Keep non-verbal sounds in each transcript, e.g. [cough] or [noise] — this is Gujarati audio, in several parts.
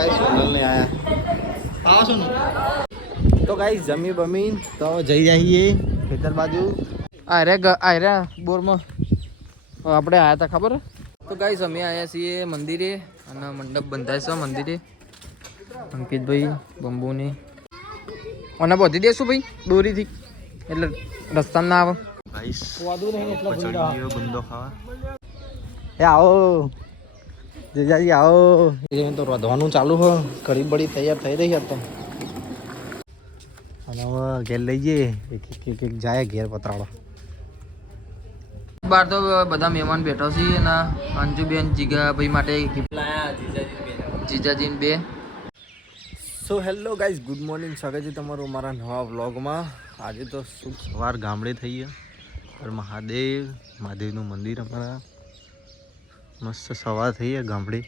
ગાઈસ સોનલને આયા. આવો સોનલ તો ગાઈસ જમી બમી તો જઈ જઈએ ખેતર બાજુ. અરે અરે બોરમાં. આપણે આયા હતા ખબર? તો ગાઈસ અમે આવ્યા છીએ મંદિરે અને મંડપ બંધાય છે મંદિરે. અંકિતભાઈ બંબુની. અને બધી દેશું ભાઈ દોરીથી. એટલે રસ્તા ના આવે. ભાઈ વાદળું નહીં એટલે બંદો ખાવા. એ આવો. જીજાજી આવો. એ તો રોધવાનું ચાલુ હો. કઢી બળી તૈયાર થઈ રહી હતો અને હવે ઘેર લઈ જઈએ. એક એક એક એક જાય ઘેર પતરાળો બાર તો બધા મહેમાન બેઠો છે અને અંજુબેન જીગાભાઈ માટે gift લાયા જીજાજી બે. So hello guys good morning સ્વાગત છે તમારું મારા નવા વ્લોગમાં આજે તો શુભ સવાર ગામડે થઈએ ગયા. મહાદેવ મહાદેવનું મંદિર અમારા. મસ્ત સવાર થઈ ગયા ગામડે.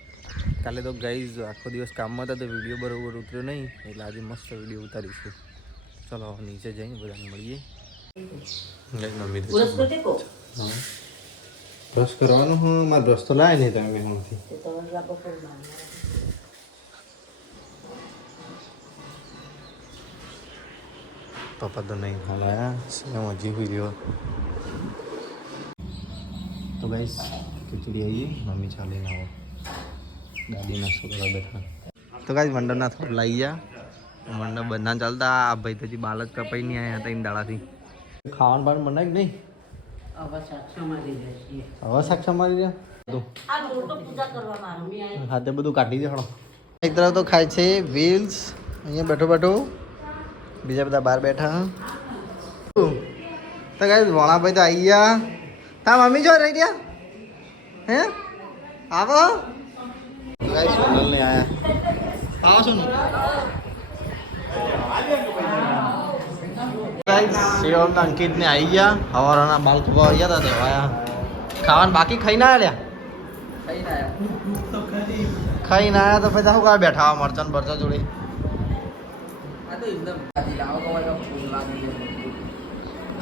કાલે તો ગાઈઝ આખો દિવસ કામમાં હતા તો વીડિયો બરોબર ઉતર્યો નહીં એટલે આજે મસ્ત વીડિયો ઉતારીશું ચલો હવે નીચે જઈને બધાને મળીએ. ગાઈઝ મમ્મી તો બ્રશ કરવાનું હું? મારે બ્રશ તો લાવે નહીં તમે હમણાંથી. પપ્પા તો નહીં હલાયા હજી હુઈ રહ્યો તો ગાઈસ ખીચડી આવી મમ્મી ચાલીને આવો. દાદીના છોકરા બેઠા. તો કાંઈ મંડળના થોડા લાવી ગયા. મંડળ બધા ચાલતા. આ ભાઈ તો હજી બાલ જ કપાઈ નહીં આવ્યા એમ દાડાથી ખાવાનું પાણી બનાવી નહીં? હવે સાક્ષા મારી રહ્યા તો હાથે બધું કાઢી દેવાનો એક તરફ તો ખાય છે વ્હીલ્સ અહીંયા બેઠો બેઠો. બીજા બધા બહાર બેઠા. તો કઈ વણાભાઈ તો આવી ગયા. તા મમ્મી જો રહી ગયા હે? આવો. કઈ સોનલ ને આયા. આવો સોનલ. શિવમ અંકિત ને આવી ગયા. હવારના બાલ કપા આવી ગયા હતા આયા. ખાવાનું બાકી ખાઈ ના આલ્યા ખાઈ ના આયા તો પછી શું કા બેઠા આવા મરચાં ને બરચાં જોડે.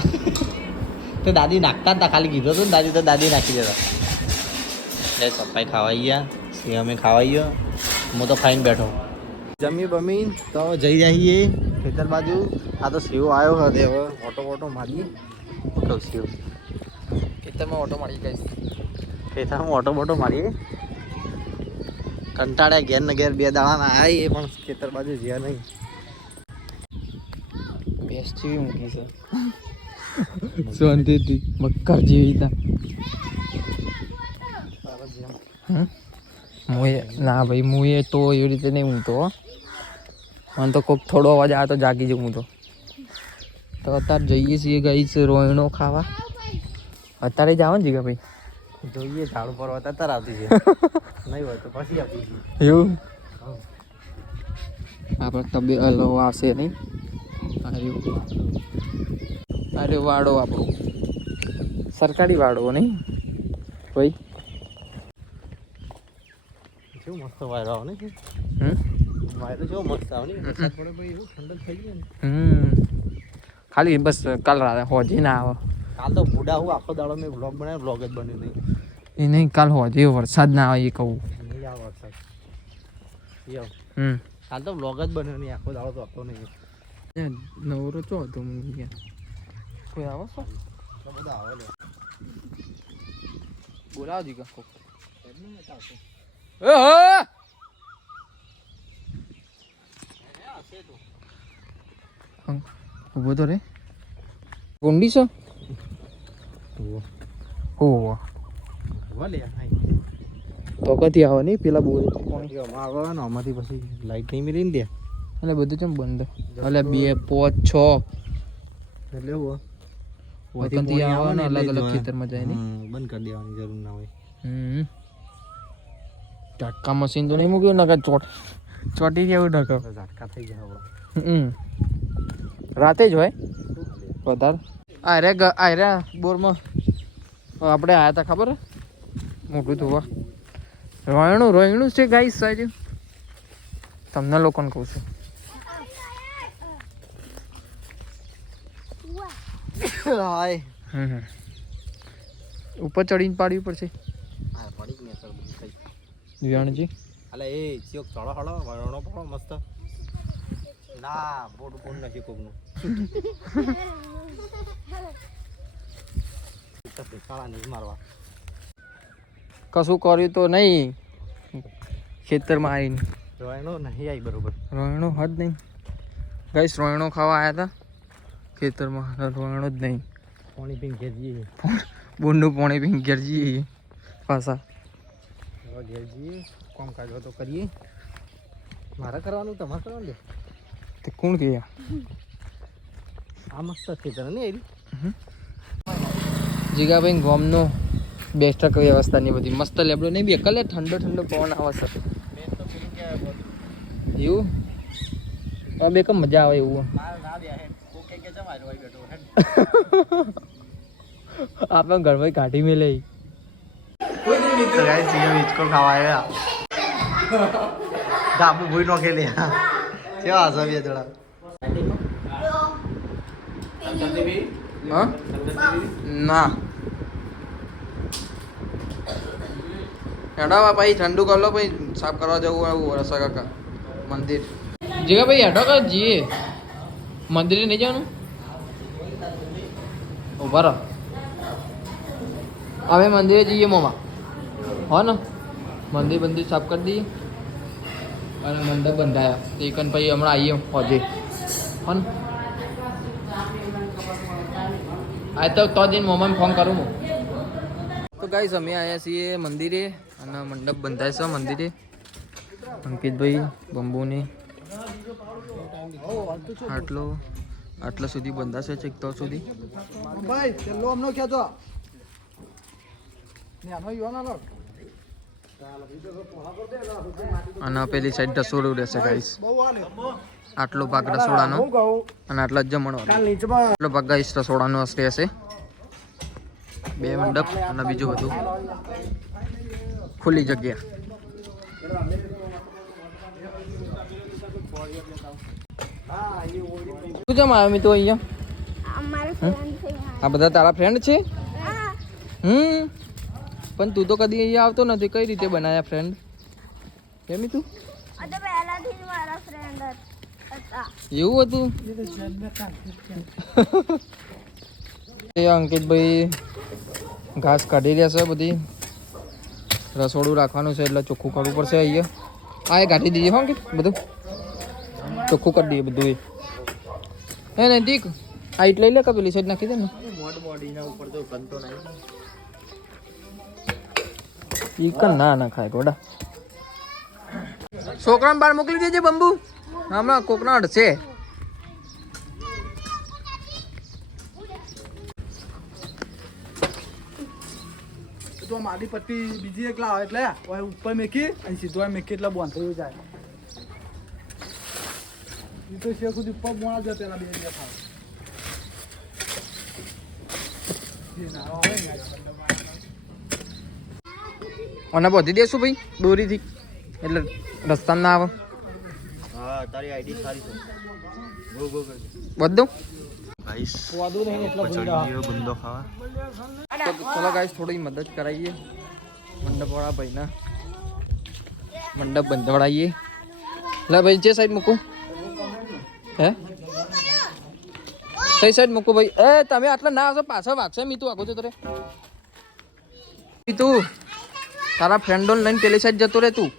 [laughs] તો દાદી નાખતા હતા ખાલી કીધું હતું ને દાદી તો દાદી નાખી દેતા. એ પપ્પાએ ખાવાઈ ગયા સિંહ અમે ખાવાઈ ગયો. હું તો ખાઈને બેઠો. જમી બમી તો જઈ જઈએ ખેતર બાજુ. આ તો શિવ આવ્યો હતો હવે ઓટો ઓટો મારીએ. ઓટો કહું શિવ ખેતરમાં ઓટો મારી ગઈ ખેતરમાં ઓટો બોટો મારીએ. કંટાળ્યા ઘેર ને ઘેર બે દાડાના આવી એ પણ ખેતર બાજુ જ્યાં નહીં. બેસ્ટ જેવી મૂકી છે. [laughs] શાંતિથી મક્કર જેવી તા. મુએ ના ભાઈ મુએ તો એવી રીતે નહીં હું હો. મને તો કોઈક થોડો અવાજ આવે તો જાગી જઉં હું તો. તો અત્યારે જઈએ છીએ ગઈ રોયણો ખાવા. અત્યારે જાવ ને જીગા ભાઈ? જોઈએ ઝાડુ પર અત્યારે આવતી છે. [laughs] નહીં હોય તો પછી આવતી છે એવું? આપણે તબે હલો આવશે નહીં? અરે અરે વાડો આપણો. સરકારી વાડો નહીં? ભાઈ? કેવું મસ્ત વાયરો આવે ને વાયરો કેવો મસ્ત આવે ને એવું ઠંડક થઈ ખાલી બસ કાલ રાતે હોજી ના આવે. કાલ તો બુડા હું આખો દાડો મેં બ્લોગ બનાવ્યો બ્લોગ જ બન્યો નહીં. એ નહીં કાલ હોજી વરસાદ ના આવે એ કહું. નહીં આવે વરસાદ. હમ. કાલ તો બ્લોગ જ બન્યો નહીં આખો દાડો તો હતો નહીં. નવરો ચો હતો હું કોઈ આવો છો? બધા આવે ને બોલાવો એમને નતા આવતું. એ હા ઊભો તો રે. ગુંડી છો? જુઓ. હો હવે લે, આય. તો કથી આવે નહીં પેલા બોલ. જો આમાં આમાંથી પછી લાઈટ નહીં મેળવી ને દે. એટલે બધું ચમ બંધ એટલે બે પાંચ છ. એટલે વખતથી અલગ અલગ ખેતરમાં જાય નહીં. બંધ કરી દેવાની જરૂર ના હોય. હમ. ટાટકા મશીન તો નહીં મૂક્યું નકર ચોટ ચોટી ગયા એવું તો ઝાટકા થઈ ગયા હમ. રાતે જ હોય? વધારે? અરે અરે બોરમાં. આપણે આવ્યા હતા ખબર? મોટું ધોવા રોયણું રોયણું છે ગાઈસ સાજુ તમને લોકોને કહું છું. હાય. ઉપર ચડીને પાડવી પડશે આ પડી જ ને સર બધું થઈ વિયાણજી અલે એ ચોક ચડો હળો વરણો પડો મસ્ત. ના બોટ બોટ નથી કોકનું. મારવા. કશું કર્યું તો નહીં. ખેતરમાં આવીને. રોયણો નહીં આવી બરોબર. રોયણો હદ નહીં. ગઈશ રોયણો ખાવા આવ્યા હતા ખેતરમાં રોયણો જ નહીં. પાણી પીને ઘેર જઈએ. બુંડું પોણી પીને ઘેર જઈએ પાછા. હવે ઘેર જઈએ કોમ કાજ હોય તો કરીએ. મારે કરવાનું તમારે કરવાનું લે તે કોણ કહે આ મસ્ત ખેતર ને એરી. જીગાભાઈ ગોમનો બેસ્ટ વ્યવસ્થાની બધી મસ્ત લેબડો નહીં બી કલે ઠંડો ઠંડો પવન આવે છે. એવું? આ બે કમ મજા આવે એવું? [laughs] આપણે ઘરમાં કાઢી મેં લઈ તો ગાઈસ જીઓ હિચકો ખાવા આવ્યા ડાબુ [laughs] ભૂઈ નો ખેલે. કેવા હશે બે હા? ના. હેડા ભાઈ ઠંડુ કર લો ભાઈ સાફ કરવા જવું આવું રસા કાકા મંદિર. જીગા ભાઈ હેડો કર જઈએ મંદિરે નહીં જવાનું? ઊભા રહો. હવે મંદિરે જઈએ મોમાં. હો ને? મંદિર બંદિર સાફ કરી દઈએ. અને મંડપ બંધાયા. તો એકન પછી હમણાં આવીએ હોજે. હો ને? આ તો તો જઈને મોમાને ફોન કરું હું. તો ગાઈસ, અમે આવ્યા છીએ મંદિરે અને મંડપ બંધાય છે મંદિરે. અંકિતભાઈ, બંબુને. આટલો, આટલા સુધી બંધાશે છેક તો સુધી? ભાઈ છેલ્લો અમનો કહેજો ને આનો યુવાના અને પેલી સાઈડ રસોડું રહેશે ગાઈસ આટલો ભાગ રસોડાનો અને આટલા જ જમણવાનો આટલો ભાગ ગાઈસ રસોડાનો રહેશે. બે મંડપ અને બીજું બધું. ખુલ્લી જગ્યા. શું કેમ આવ્યો મિત્રો અહીંયા. આ બધા તારા ફ્રેન્ડ છે? હમ? પણ તું તો કદી અહીંયા આવતો નથી. કઈ રીતે બનાયા ફ્રેન્ડ કેમ તું? આ એવું હતું? એ અંકિતભાઈ ઘાસ કાઢી રહ્યા છે બધી. રસોડું રાખવાનું છે એટલે ચોખ્ખું કરવું પડશે અહીંયા. હા એ કાઢી દઈએ હો અંકિત બધું? ચોખ્ખું કરી દઈએ બધું એ. હે નૈતિક આ હાઈટ લઈ લે કે પેલી સાઈડ નાખી દે ને? મોટ બોડીના ઉપર તો બનતો નહીં ઈ કન ના ના ખાય ગોડા. છોકરાને બહાર મોકલી દેજે બંબુ. હમણાં કોકના અડશે તો મારી પટ્ટી બીજી એક લાવે એટલે ઓય ઉપર મેકી અને સીધો મેકી એટલે બોન થઈ જાય. એ તો છે સુધી ઉપર બોણા જ પેલા બે દિવસ આવે અને બોધી દેશું ભાઈ દોરીથી. એટલે રસ્તા ના આવે. બધું? ચલો ગાઈસ થોડી મદદ કરાવીએ. મંડપવાળા ભાઈના. મંડપ બંધવડાવીએ લે ભાઈ જે સાઈડ મૂકું. હે? કઈ સાઈડ મૂકું ભાઈ? એ તમે આટલા ના આવશો પાછળ વાગશે મીતું આગો જતો રે મીતું તારા ફ્રેન્ડો લઈને પેલી સાઈડ જતો રે તું.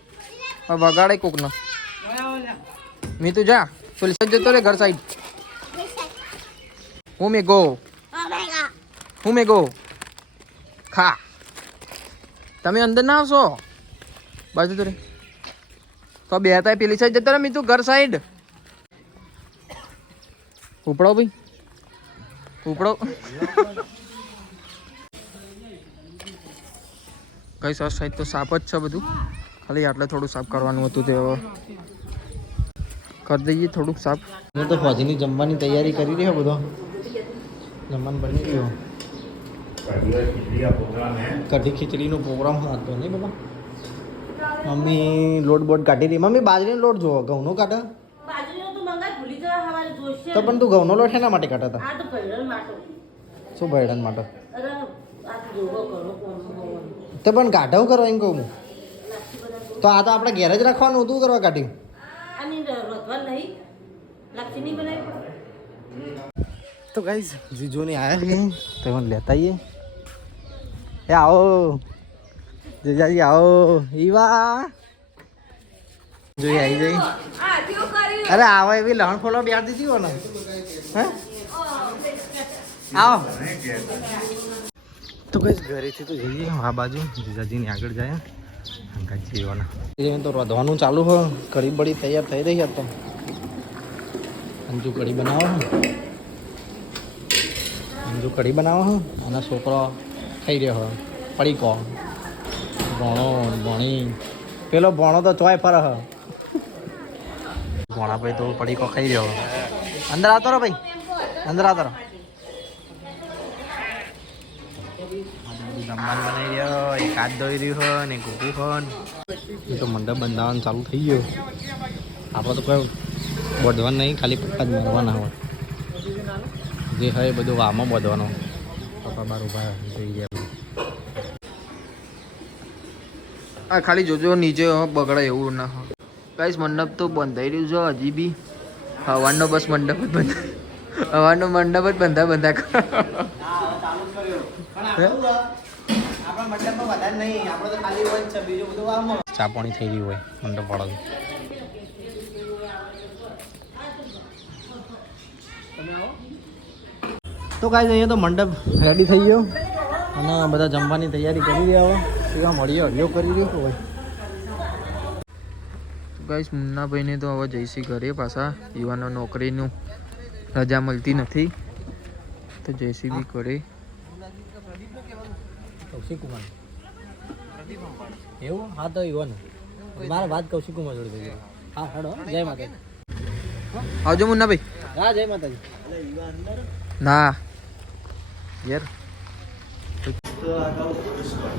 વગાડે કોકનો. મીતું જા, પેલી સાઈડ જતો રે ઘર સાઈડ હું મે ગો. હું મે ગો. ખા. તમે અંદર ના આવશો. બાજુ તો રે. તો બે હતા પેલી સાઈડ જતા રહે તું ઘર સાઈડ ઉપડો ભાઈ. ઉપડો. કઈ સર સાઈડ તો સાફ જ છે બધું. ખાલી આટલે થોડું સાફ કરવાનું હતું તે કરી દઈએ થોડુંક સાફ હું તો ફોજીની જમવાની તૈયારી કરી રહ્યો બધો. જમવાનું બની ગયો. કઢી ખીચડીનો પ્રોગ્રામ હતો નહીં બાબા? મમ્મી લોટ બોટ કાઢી રહી. મમ્મી બાજરીનો લોટ જોવો ઘઉંનો કાઢે. તો પણ તું ઘઉંનો લોટ એના માટે કાઢે હતા શું ભયડન માટે? અરે આ તો પણ કાઢવ કરો એમ કહું હું. તો આ તો આપણે ઘેર જ રાખવાનું હતું કરવા કાઢ્યું આની રોધવા નહીં નહીં બનાવી તો ગાઈઝ જીજુની આવ્યા છે તો પણ લેતા આવીએ એ આવો. જીજાજી આવો. ઈવા. જોઈ આવી જઈ અરે આવો એવી લહણ ફોલો બેર દીધી હો ને. હે? આવો. તો કઈ ઘરેથી તો જઈએ આ બાજુ. જીજાજીની આગળ જાય. તો રોધવાનું ચાલુ હોય. કઢી બળી તૈયાર થઈ રહી હતી. અંજુ કઢી બનાવો અંજુ કઢી બનાવો હે અને છોકરો ખાઈ રહ્યો હોય. પડી કો ભણો, ભણી. પેલો ભણો તો ચોય ફર હ. ભણા ભાઈ તો પડી કો ખાઈ રહ્યો. અંદર આવતો રહો ભાઈ. અંદર આવતો રહો. જમવાનું બનાવી રહ્યો એક હાથ ધોઈ રહ્યું હોય ને કૂકું હોય તો મંડપ બંધાવવાનું ચાલુ થઈ ગયું. આપણે તો કોઈ બોધવાનું નહીં ખાલી પપ્પા જ મારવાના હોય. જે હોય એ બધું વામાં બોધવાનો. પપ્પા બાર ઊભા થઈ ગયા. આ ખાલી જોજો નીચે બગડે એવું ના હોય ગાઈસ મંડપ તો બંધાઈ રહ્યું છે હજી બી. હવાનો બસ મંડપ જ બંધ હવાનો મંડપ જ બંધા બંધા કરે. ચા પાણી થઈ રહ્યું હોય મંડપ વાળો તો કાંઈ અહીંયા તો મંડપ રેડી થઈ ગયો. અને બધા જમવાની તૈયારી કરી રહ્યા હોય. સીવા મળીએ હરિયો કરી રહ્યો હોય. ગાઈસ મુન્નાભાઈને તો હવે જઈશી ઘરે પાછા. યુવાનો નોકરીનું રજા મળતી નથી. તો જઈશી બી ઘરે. કૌશિક કુમાર એવું? હા તો યુવાન મારા વાત કૌશિક કુમાર જોડે થઈ હા હેડો જય માતા આવજો મુન્નાભાઈ. હા જય માતાજી. ના. યાર.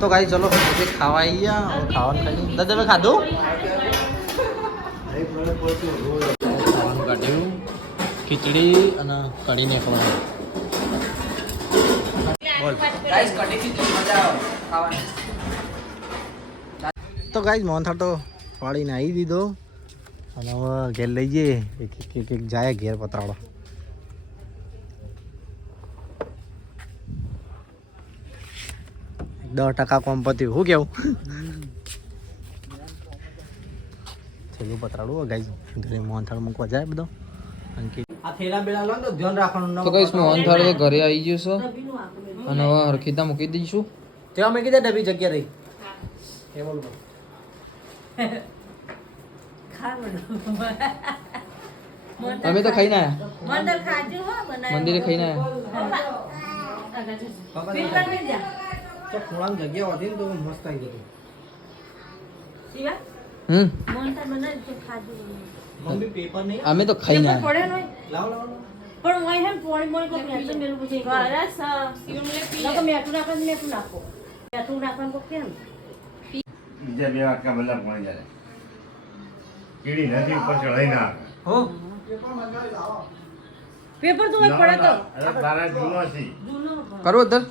તો ગાઈ ચલો પછી ખાવા આવી ગયા. હવે ખાવાનું ખાઈ દાદા તમે ખાધું? ખાવાનું કાઢ્યું. ખીચડી અને કઢીને ખવડાવ્યું તો ગાઈઝ મોહનથાળ તો વાળીને આવી દીધો. અને હવે ઘેર લઈ જઈએ. એક એક એક એક જાય ઘેર પતરાડો દસ ટકા કોમ પત્યું. શું કેવું? છેલ્લું પતરાડું ગાઈઝ ઘરે મોહનથાળ મૂકવા જાય બધો. અંકિત આ થેલા બેલા લો તો ધ્યાન રાખવાનું. તો કઈશ મોહનથાળ તો ઘરે આવી ગયો છે. અને હરખીતા મૂકી દઈશું. ત્યાં અમે કીધા ડબી જગ્યા રહી. એ બોલ. બોલ. અમે તો હો બનાવી મંદિરે જગ્યા હતી ને તો મસ્ત આવી હમ. નહીં? અમે તો ખાઈ ના લાવ લાવ. પણ હું હેમ પોણી મોણી કોઈ મેથું મેલું પછી. સરસ નકર મેઠું નાખો તો મેઠું નાખો. મેથું નાખવાનું કોઈ કેમ? બીજા બે વાટકા બદલા પોણી જાય. કીડી નદી ઉપર ચડાઈ ના હો? પેપર તો ઓય પડે તો. અરે તારા જૂનો છે. કરો દર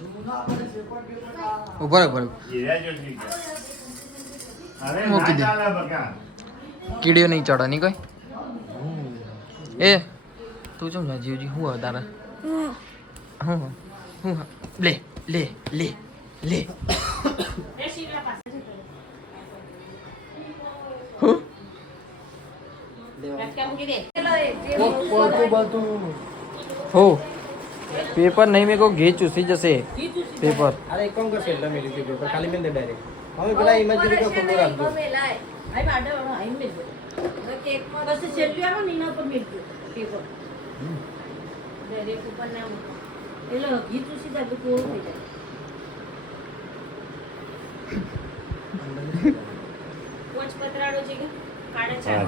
ઊભા બરાબર ઊભા મૂકી દે. ના કીડીઓ નહીં ચડે નહીં કોઈ? એ તું ચમ જા જીવજી હું હવે તારા હું હું લે લે લે લે હું હો પેપર નહીં મેં કહું ઘી ચૂસી જશે પેપર અરે એક કામ કરશે એટલે મેલી દીધું પેપર ખાલી મેલ દે ડાયરેક્ટ હવે પેલા ઇમેજિન તો ખુલ્લું રાખજો આઈ બાડે વાળો આઈ મેલ પછી છેલ્લી આવે ને એના પર મેલજો પેપર ડાયરેક્ટ ઉપર ના મૂકો. એટલે ઘી ચૂસી જાય તો કોરું થઈ જાય. પોચ પતરાડો છે કે? સાડા ચાર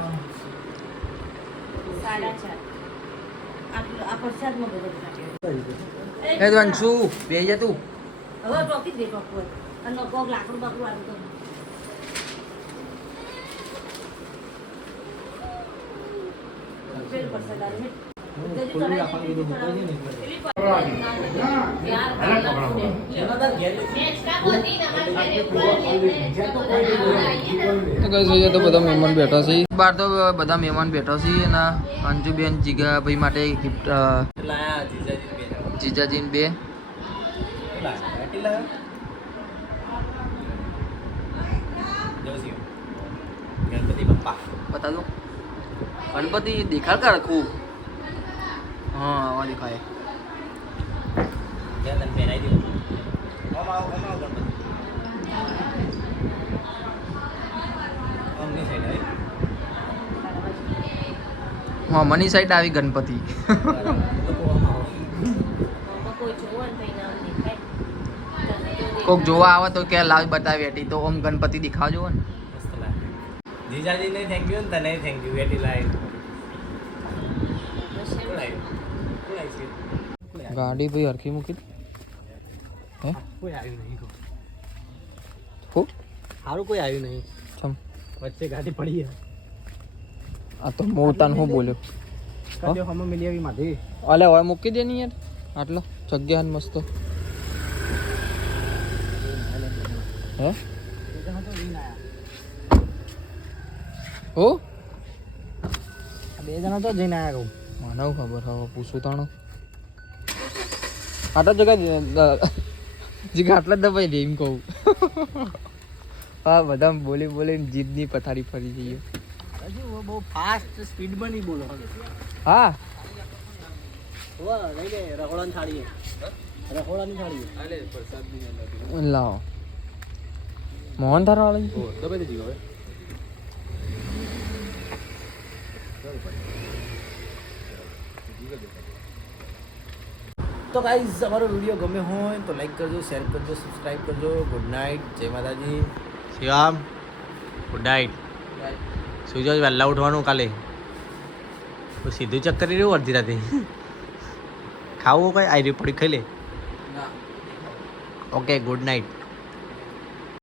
સાડા ચાર આ પ્રસાદમાં બધો નાખ્યો એ તો બે જા તું. હવે ટોકી દે ટોકું અને કોક લાકડું બાકડું આવી તો. આવે છે તો બધા મહેમાન બેઠા છે અને અંજુબેન, જીગાભાઈ માટે ગિફ્ટ જીજાજીન બે. ગણપતિ બાપા બતા દો ગણપતિ દેખાડ કર ખૂબ. ઓમની સાઈડ આવી હા મની સાઈડ આવી ગણપતિ. કોક જોવા આવે તો કે લાવ બતાવી હતી તો ઓમ ગણપતિ દેખાવજો ને. જીજાજી ને થેન્ક યુ ને તને થેન્ક યુ એટી લાઈન કોણ આવ્યું કોણ આવ્યું છે ગાડી ભાઈ હરખી મૂકી હે? કોઈ આવ્યું નહીં કો સારું કોઈ આવ્યું નહીં. ચમ. વચ્ચે ગાડી પડી આ તો મોતાન હું બોલ્યો? કદ્યો હમ મિલી આવી માધી અલે હવે મૂકી દે ને યાર. આટલો જગ્યા મસ્ત. હે? હો? બે જણા તો જઈને આવ્યા કહું. મને ખબર હવે પૂછું તાણો. આટલા જગ્યા જગ્યા આટલા જ દબાઈ દે એમ કહું હા બધા બોલી બોલીને જીદની પથારી ફરી જઈએ હજી બહુ ફાસ્ટ સ્પીડ બની બોલો હા વાહ લઈ લે રખોડાની થાળી રખોડાની થાળી લાવો મોહન થાર વાળી હવે તો ગાઈઝ અમારો વીડિયો ગમે હોય તો લાઈક કરજો શેર કરજો સબસ્ક્રાઈબ કરજો. ગુડ નાઇટ જય માતાજી. શિવામ ગુડ નાઇટ સુજો વહેલા ઉઠવાનું કાલે? તો સીધું ચક્કર રહ્યું અડધી રાતે? ખાવું કઈ? આઈ પડી ખાઈ લે. Okay good night